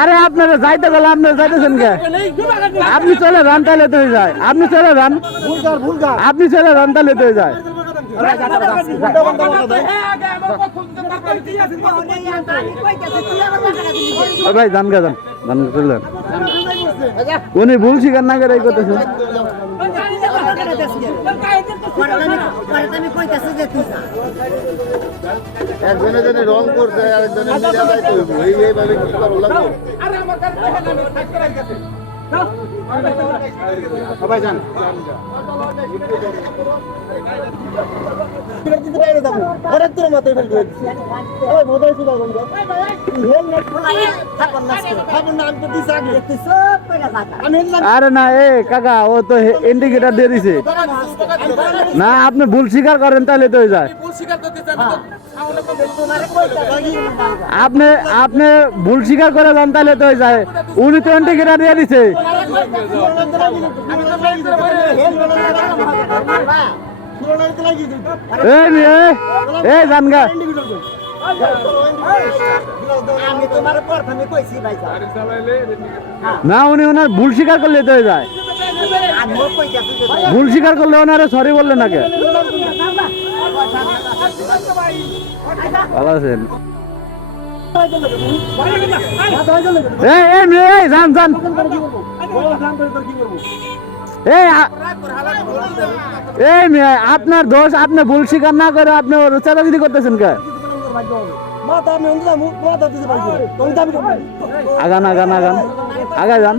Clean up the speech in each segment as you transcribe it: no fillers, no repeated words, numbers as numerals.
আরে আপনারা যাইতে গেলে আপনারা যাইতেছেন কে? আপনি চলে যান তাহলে তো হয়ে যায়। আপনি চলে যান, আপনি চলে যান তাহলে তো হয়ে যায়। ভাই যান গে যান, যান চলে যান। উনি ভুল স্বীকার না করে এই করতেছেন। একজনে জনে রং করছে আরেকজনে মিলা যাইতে হইব এইভাবে কি করো লাগবে সবাই জান আরে না এ কাকা ও তো ইন্ডিকেটর দিয়ে দিছে না, আপনি ভুল স্বীকার করেন তাহলে তো হয়ে যায়। আপনি আপনি ভুল স্বীকার করে যান তাহলে তো হয়ে যায়। উনি তো ইন্ডিকেটর দিয়ে দিছে। এই জানগা না, উনি ওনার ভুল স্বীকার করলে তো হয়ে যায়। ভুল স্বীকার করলে ওনারা সরি বললেন নাকি? ভালো আছেন? যান যান। আপনার দোষ, আপনি ভুল স্বীকার না করে আপনি চাঁদাবাজি করতেছেন কে? আগান আগান আগান আগা যান।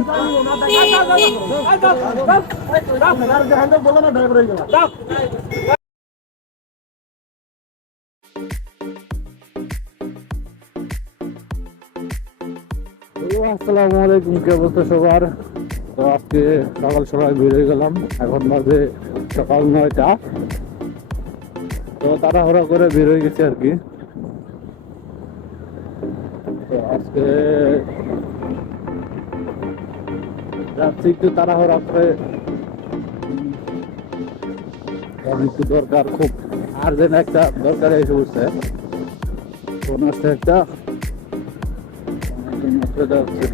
আসসালামু আলাইকুম, কি অবস্থা সবার? তো আজকে সকাল সকাল বেরিয়ে গেলাম, এখন বাজে সকাল 9টা। তো তাড়াহুড়া করে বেরোয় গেছে আর কি। তো আজকে যাচ্ছি একটু তাড়াহুড়া করে, একটু দরকার, খুব আর্জেন্ট একটা দরকার এসে উঠছে। কোনো একটা যাচ্ছে।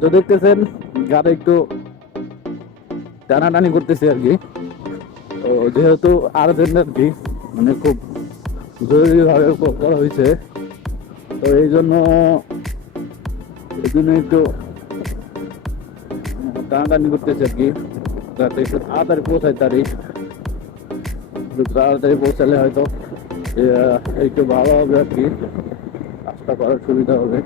তো দেখতেছেন গাড়ি একটু টানাটানি করতেছে আর কি। তো যেহেতু আর্জেন্ট আর কি, মানে খুব জরুরি ভাবে করা হয়েছে, তো এই জন্য একটু টানাটানি করতেছে আর কি, যাতে একটু তাড়াতাড়ি পৌঁছায়। তাড়াতাড়ি পৌঁছালে হয়তো একটু ভালো হবে আর কি, কাজটা করার সুবিধা হবে।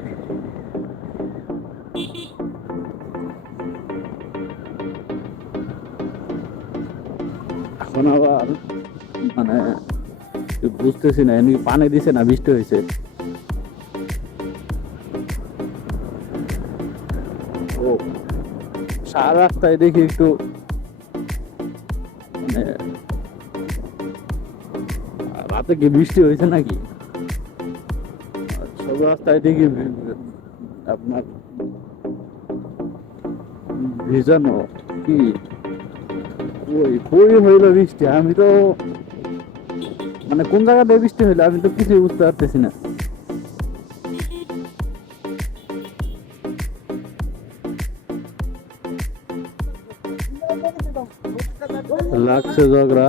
এখন আবার মানে বুঝতেছি না, এমনি পানি দিছে না বৃষ্টি হয়েছে। ও সারা রাস্তায় দেখি একটু মানে রাতে কি বৃষ্টি হয়েছে নাকি? সব রাস্তায় দেখি আপনার ভিজানো কি ওই হইলো বৃষ্টি। আমি তো মানে কোন জায়গাতে বৃষ্টি হইলো আমি তো কিছুই বুঝতে পারতেছি না। লাগছে ঝগড়া।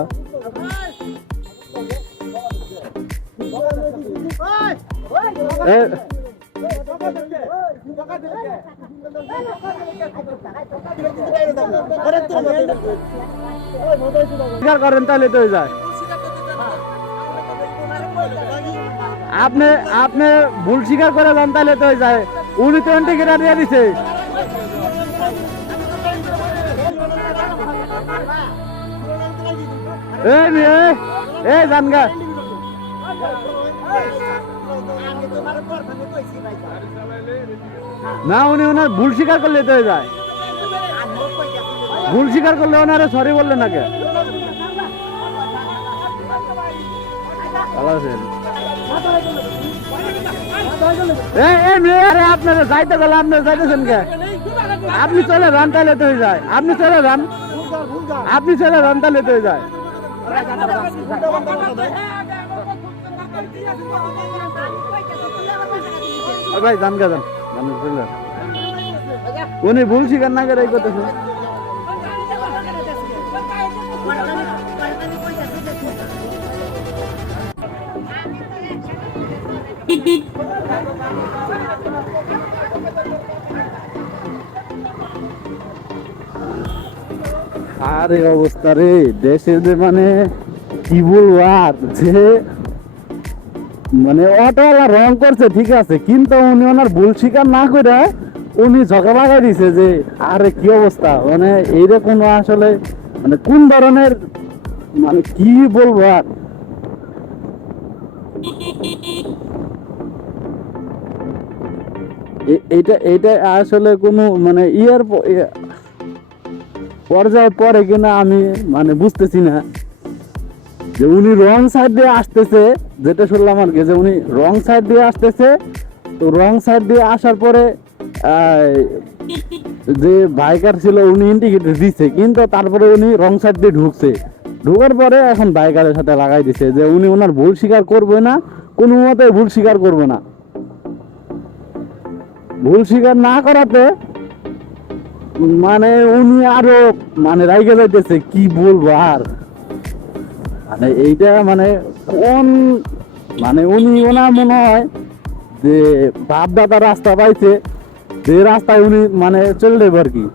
করেন তাহলে তো যায়। আপনি আপনি ভুল স্বীকার করে যান তাহলে তো যায়। উনি তো টিকিট দিয়ে দিছে। এই মেয়ে এই জানগা না উনি ওনার ভুল স্বীকার করলে তো হয়ে যায় ভুল স্বীকার করলে ওনারে সরি বললেন নাকি ভালো আছেন আপনারা যাইতে গেলে আপনারা যাইতেছেন কে আপনি চলে যান তাহলে তো হয়ে যায় আপনি চলে যান তাহলে তো হয়ে যায় ভাই জান গা যান উনি ভুল স্বীকার না করে এই করতেছেন আরে অবস্থা রে দেশে যে মানে কি বলবো আর যে মানে অটোওয়ালা রং করছে ঠিক আছে কিন্তু উনি ওনার ভুল স্বীকার না করে উনি ঝগড়া লাগাই দিছে যে আরে কি অবস্থা মানে এইরকম আসলে মানে কোন ধরনের মানে কি বলবো আর এইটা আসলে কোনো মানে পর্যায়ে পরে কিনা আমি মানে বুঝতেছি না যে উনি রং সাইড দিয়ে আসতেছে যেটা শুনলাম আর কি যে উনি রং সাইড দিয়ে আসতেছে তো রং সাইড দিয়ে আসার পরে যে বাইকার ছিল উনি ইন্ডিকেটর দিচ্ছে কিন্তু তারপরে উনি রং সাইড দিয়ে ঢুকার পরে এখন বাইকারের সাথে লাগাই দিছে যে উনি ওনার ভুল স্বীকার করবে না কোনো মতে ভুল স্বীকার করবে না ভুল স্বীকার না করাতে মানে উনি আরো মানে রাইগে যাইতেছে কি বলবো আর মানে এইটা মানে কোন মানে উনি ওনার মনে হয় যে বাপদাদা রাস্তা পাইছে যে রাস্তায় উনি মানে চলে যাবে আর কি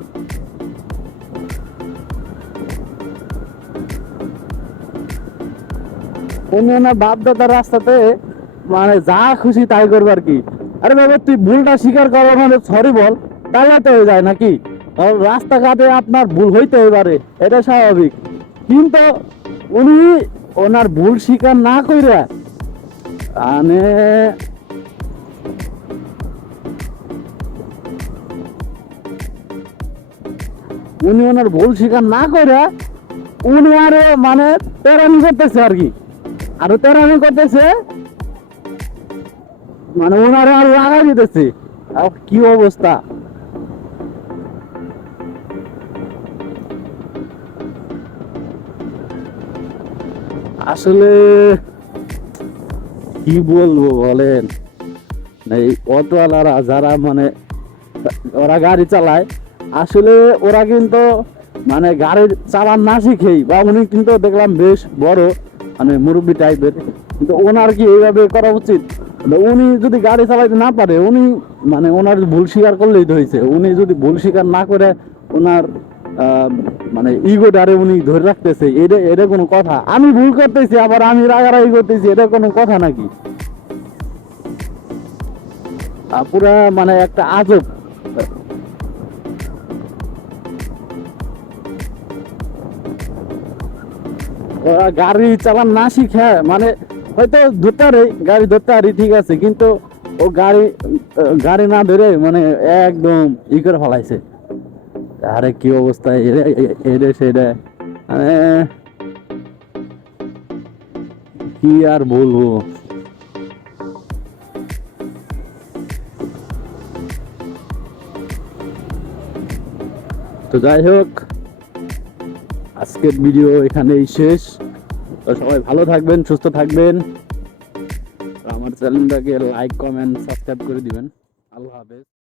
উনি ওনার বাপদাদার রাস্তাতে মানে যা খুশি তাই করবে আর কি আরে বাবা তুই ভুলটা স্বীকার করা মানে সরি বল তাহলে তো হয়ে যায় নাকি রাস্তাঘাটে আপনার ভুল হইতে পারে এটা স্বাভাবিক কিন্তু উনি ওনার ভুল স্বীকার না কইরা মানে উনি ওনার ভুল স্বীকার না কইরা উনি আরো মানে তেরামি করতেছে আর কি আরো তেরামি করতেছে মানে ওনারে আরো লাগাই দিতেছে কি অবস্থা আসলে কি বলবো বলেন এই অটোওয়ালারা যারা মানে ওরা গাড়ি চালায় আসলে ওরা কিন্তু মানে গাড়ি চালান না শিখেই বা উনি কিন্তু দেখলাম বেশ বড় মানে মুরব্বী টাইপের কিন্তু ওনার কি এইভাবে করা উচিত উনি যদি গাড়ি চালাইতে না পারে উনি মানে ওনার ভুল স্বীকার করলেই তো হয়েছে উনি যদি ভুল স্বীকার না করে ওনার মানে ইগোটারে উনি ধরে রাখতেছে এটা কোনো কথা আমি ভুল করতেছি আবার আমি রাগারাগি করতেছি এটা কোনো কথা নাকি পুরা মানে একটা আজব ওরা গাড়ি চালান না শিখে মানে হয়তো গাড়ি ধরতে পারি ঠিক আছে কিন্তু ও গাড়ি না ধরে মানে একদম ই করে ফেলাইছে আরে কি অবস্থা এটা সেটা মানে কি আর বলবো তো যাই হোক আজকের ভিডিও এখানেই শেষ তো সবাই ভালো থাকবেন সুস্থ থাকবেন আমার চ্যানেলটাকে লাইক কমেন্ট সাবস্ক্রাইব করে দিবেন আল্লাহ হাফেজ